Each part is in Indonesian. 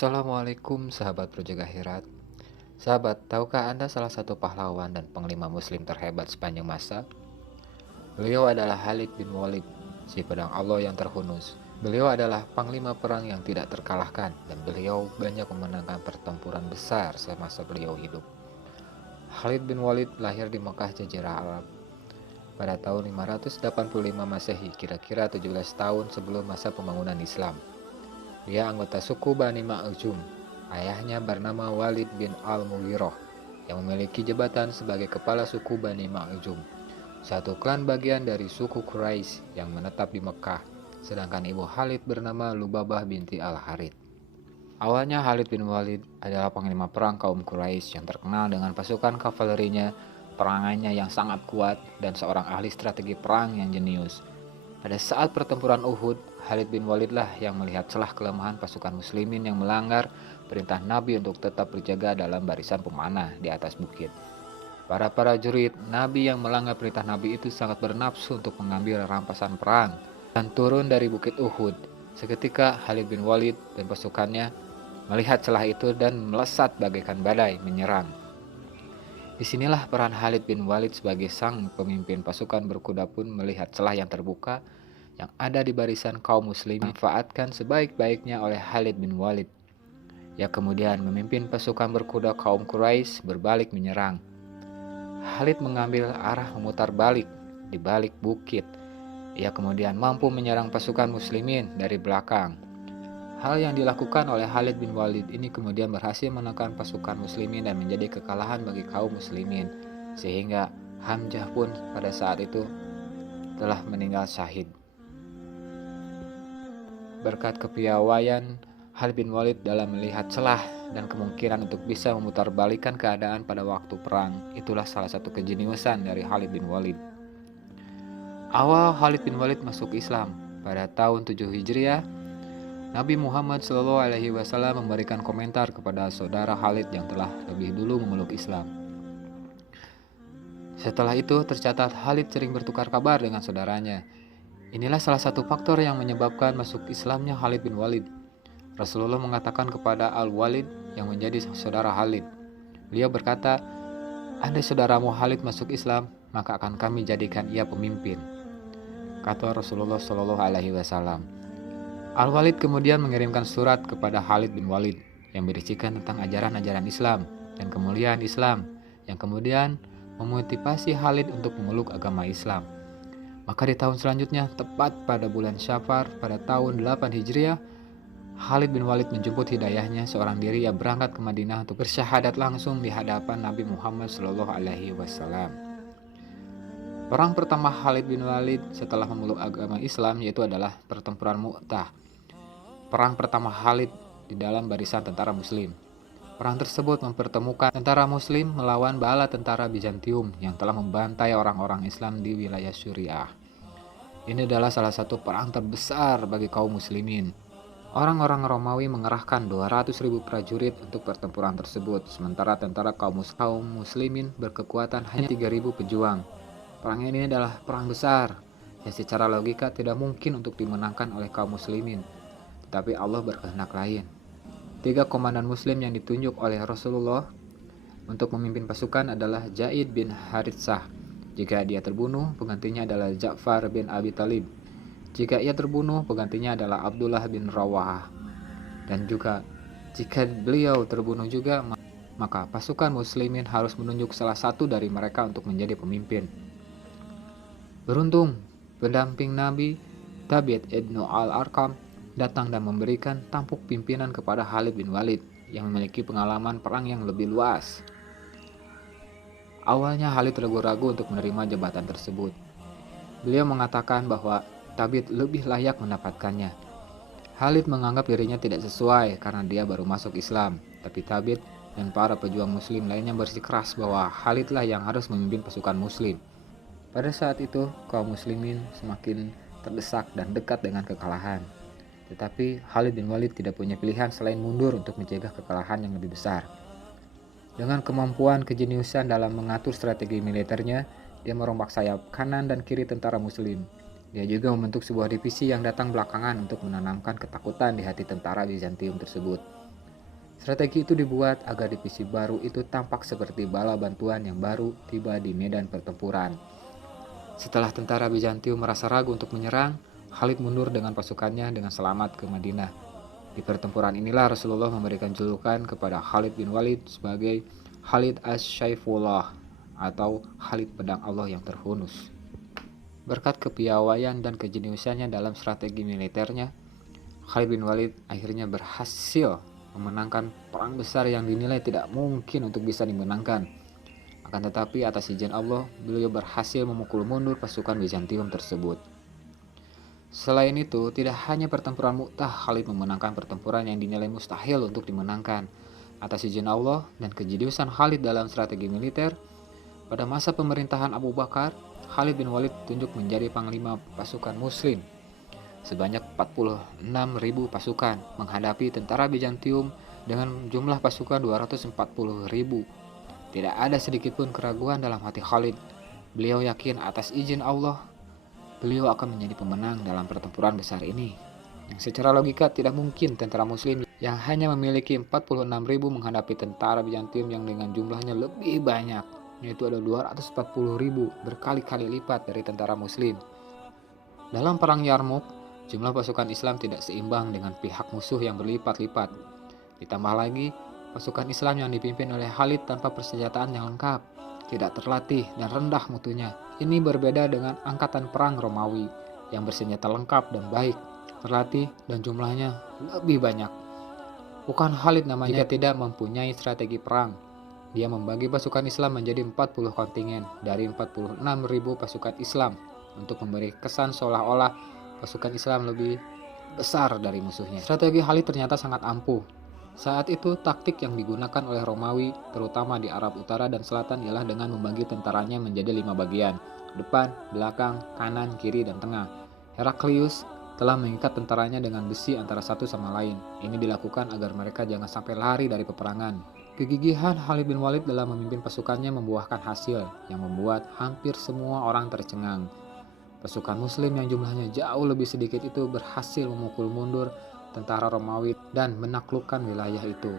Assalamualaikum sahabat Project Akhirat. Sahabat, tahukah Anda salah satu pahlawan dan panglima muslim terhebat sepanjang masa? Beliau adalah Khalid bin Walid, si pedang Allah yang terhunus. Beliau adalah panglima perang yang tidak terkalahkan dan beliau banyak memenangkan pertempuran besar semasa beliau hidup. Khalid bin Walid lahir di Mekah Jazirah Arab pada tahun 585 Masehi, kira-kira 17 tahun sebelum masa pembangunan Islam. Dia anggota suku Bani Ma'jum. Ayahnya bernama Walid bin Al-Mughirah yang memiliki jabatan sebagai kepala suku Bani Ma'jum, satu klan bagian dari suku Quraisy yang menetap di Mekah, sedangkan ibu Khalid bernama Lubabah binti Al-Harith. Awalnya Khalid bin Walid adalah panglima perang kaum Quraisy yang terkenal dengan pasukan kavalerinya, perangannya yang sangat kuat, dan seorang ahli strategi perang yang jenius. Pada saat pertempuran Uhud, Khalid bin Walid lah yang melihat celah kelemahan pasukan muslimin yang melanggar perintah Nabi untuk tetap berjaga dalam barisan pemanah di atas bukit. Para prajurit Nabi yang melanggar perintah Nabi itu sangat bernafsu untuk mengambil rampasan perang dan turun dari bukit Uhud. Seketika Khalid bin Walid dan pasukannya melihat celah itu dan melesat bagaikan badai menyerang. Disinilah peran Khalid bin Walid sebagai sang pemimpin pasukan berkuda pun melihat celah yang terbuka yang ada di barisan kaum muslim dimanfaatkan sebaik-baiknya oleh Khalid bin Walid. Ia kemudian memimpin pasukan berkuda kaum Quraisy berbalik menyerang. Khalid mengambil arah memutar balik di balik bukit. Ia kemudian mampu menyerang pasukan muslimin dari belakang. Hal yang dilakukan oleh Khalid bin Walid ini kemudian berhasil menekan pasukan muslimin dan menjadi kekalahan bagi kaum muslimin, sehingga Hamzah pun pada saat itu telah meninggal syahid. Berkat kepiawaian Khalid bin Walid dalam melihat celah dan kemungkinan untuk bisa memutarbalikkan keadaan pada waktu perang, itulah salah satu kejeniusan dari Khalid bin Walid. Awal Khalid bin Walid masuk Islam pada tahun 7 Hijriah. Nabi Muhammad SAW memberikan komentar kepada saudara Khalid yang telah lebih dulu memeluk Islam. Setelah itu tercatat Khalid sering bertukar kabar dengan saudaranya. Inilah salah satu faktor yang menyebabkan masuk Islamnya Khalid bin Walid. Rasulullah mengatakan kepada Al-Walid yang menjadi saudara Khalid. Beliau berkata, "Andai saudaramu Khalid masuk Islam, maka akan kami jadikan ia pemimpin," kata Rasulullah SAW. Al-Walid kemudian mengirimkan surat kepada Khalid bin Walid yang berisikan tentang ajaran-ajaran Islam dan kemuliaan Islam yang kemudian memotivasi Khalid untuk memeluk agama Islam. Maka di tahun selanjutnya, tepat pada bulan Syafar pada tahun 8 Hijriah, Khalid bin Walid menjemput hidayahnya seorang diri yang berangkat ke Madinah untuk bersyahadat langsung di hadapan Nabi Muhammad SAW. Perang pertama Khalid bin Walid setelah memeluk agama Islam yaitu adalah pertempuran Mu'tah. Perang pertama Khalid di dalam barisan tentara muslim. Perang tersebut mempertemukan tentara muslim melawan bala tentara Bizantium yang telah membantai orang-orang Islam di wilayah Suriah. Ini adalah salah satu perang terbesar bagi kaum muslimin. Orang-orang Romawi mengerahkan 200.000 prajurit untuk pertempuran tersebut, sementara tentara kaum muslimin berkekuatan hanya 3.000 pejuang. Perang ini adalah perang besar yang secara logika tidak mungkin untuk dimenangkan oleh kaum muslimin. Tetapi Allah berkehendak lain. 3 komandan muslim yang ditunjuk oleh Rasulullah untuk memimpin pasukan adalah Zaid bin Haritsah. Jika dia terbunuh, penggantinya adalah Ja'far bin Abi Thalib. Jika ia terbunuh, penggantinya adalah Abdullah bin Rawahah. Dan juga jika beliau terbunuh juga, maka pasukan muslimin harus menunjuk salah satu dari mereka untuk menjadi pemimpin. Beruntung, pendamping Nabi Thabit ibnu Al-Arqam datang dan memberikan tampuk pimpinan kepada Khalid bin Walid yang memiliki pengalaman perang yang lebih luas. Awalnya Khalid ragu-ragu untuk menerima jabatan tersebut. Beliau mengatakan bahwa Thabit lebih layak mendapatkannya. Khalid menganggap dirinya tidak sesuai karena dia baru masuk Islam, tapi Thabit dan para pejuang muslim lainnya bersikeras bahwa Khalidlah yang harus memimpin pasukan muslim. Pada saat itu, kaum muslimin semakin terdesak dan dekat dengan kekalahan. Tetapi Khalid bin Walid tidak punya pilihan selain mundur untuk mencegah kekalahan yang lebih besar. Dengan kemampuan kejeniusan dalam mengatur strategi militernya, dia merombak sayap kanan dan kiri tentara muslim. Dia juga membentuk sebuah divisi yang datang belakangan untuk menanamkan ketakutan di hati tentara Bizantium tersebut. Strategi itu dibuat agar divisi baru itu tampak seperti bala bantuan yang baru tiba di medan pertempuran. Setelah tentara Bizantium merasa ragu untuk menyerang, Khalid mundur dengan pasukannya dengan selamat ke Madinah. Di pertempuran inilah Rasulullah memberikan julukan kepada Khalid bin Walid sebagai Khalid as-Saifullah atau Khalid pedang Allah yang terhunus. Berkat kepiawaian dan kejeniusannya dalam strategi militernya, Khalid bin Walid akhirnya berhasil memenangkan perang besar yang dinilai tidak mungkin untuk bisa dimenangkan. Akan tetapi atas izin Allah, beliau berhasil memukul mundur pasukan Bizantium tersebut. Selain itu, tidak hanya pertempuran Mu'tah, Khalid memenangkan pertempuran yang dinilai mustahil untuk dimenangkan. Atas izin Allah dan kejeniusan Khalid dalam strategi militer, pada masa pemerintahan Abu Bakar, Khalid bin Walid ditunjuk menjadi panglima pasukan muslim. Sebanyak 46.000 pasukan menghadapi tentara Bizantium dengan jumlah pasukan 240.000. Tidak ada sedikit pun keraguan dalam hati Khalid. Beliau yakin atas izin Allah, beliau akan menjadi pemenang dalam pertempuran besar ini. Yang secara logika tidak mungkin tentara muslim yang hanya memiliki 46.000 menghadapi tentara Bizantium yang dengan jumlahnya lebih banyak, yaitu ada 240.000, berkali-kali lipat dari tentara muslim. Dalam perang Yarmouk, jumlah pasukan Islam tidak seimbang dengan pihak musuh yang berlipat-lipat. Ditambah lagi, pasukan Islam yang dipimpin oleh Khalid tanpa persenjataan yang lengkap, tidak terlatih dan rendah mutunya. Ini berbeda dengan angkatan perang Romawi yang bersenjata lengkap dan baik, terlatih dan jumlahnya lebih banyak. Bukan Khalid namanya jika tidak mempunyai strategi perang. Dia membagi pasukan Islam menjadi 40 kontingen dari 46.000 pasukan Islam untuk memberi kesan seolah-olah pasukan Islam lebih besar dari musuhnya. Strategi Khalid ternyata sangat ampuh. Saat itu taktik yang digunakan oleh Romawi, terutama di Arab Utara dan Selatan, ialah dengan membagi tentaranya menjadi 5 bagian: depan, belakang, kanan, kiri, dan tengah. Heraklius telah mengikat tentaranya dengan besi antara satu sama lain. Ini dilakukan agar mereka jangan sampai lari dari peperangan. Kegigihan Khalid bin Walid dalam memimpin pasukannya membuahkan hasil yang membuat hampir semua orang tercengang. Pasukan muslim yang jumlahnya jauh lebih sedikit itu berhasil memukul mundur tentara Romawi dan menaklukkan wilayah itu.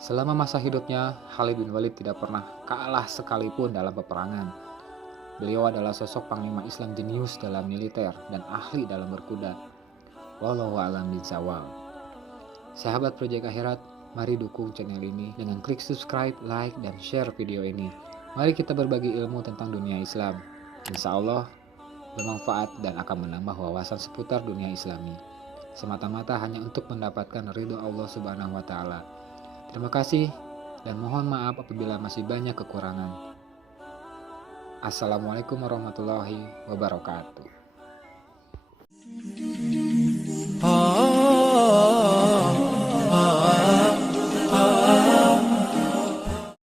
Selama masa hidupnya, Khalid bin Walid tidak pernah kalah sekalipun dalam peperangan. Beliau adalah sosok panglima Islam jenius dalam militer dan ahli dalam berkuda. Wallahu a'lam bishawab. Sahabat Project Akhirat, mari dukung channel ini dengan klik subscribe, like, dan share video ini. Mari kita berbagi ilmu tentang dunia Islam. Insya Allah bermanfaat dan akan menambah wawasan seputar dunia Islami, semata-mata hanya untuk mendapatkan ridho Allah Subhanahu wa Ta'ala. Terima kasih dan mohon maaf apabila masih banyak kekurangan. Assalamualaikum warahmatullahi wabarakatuh.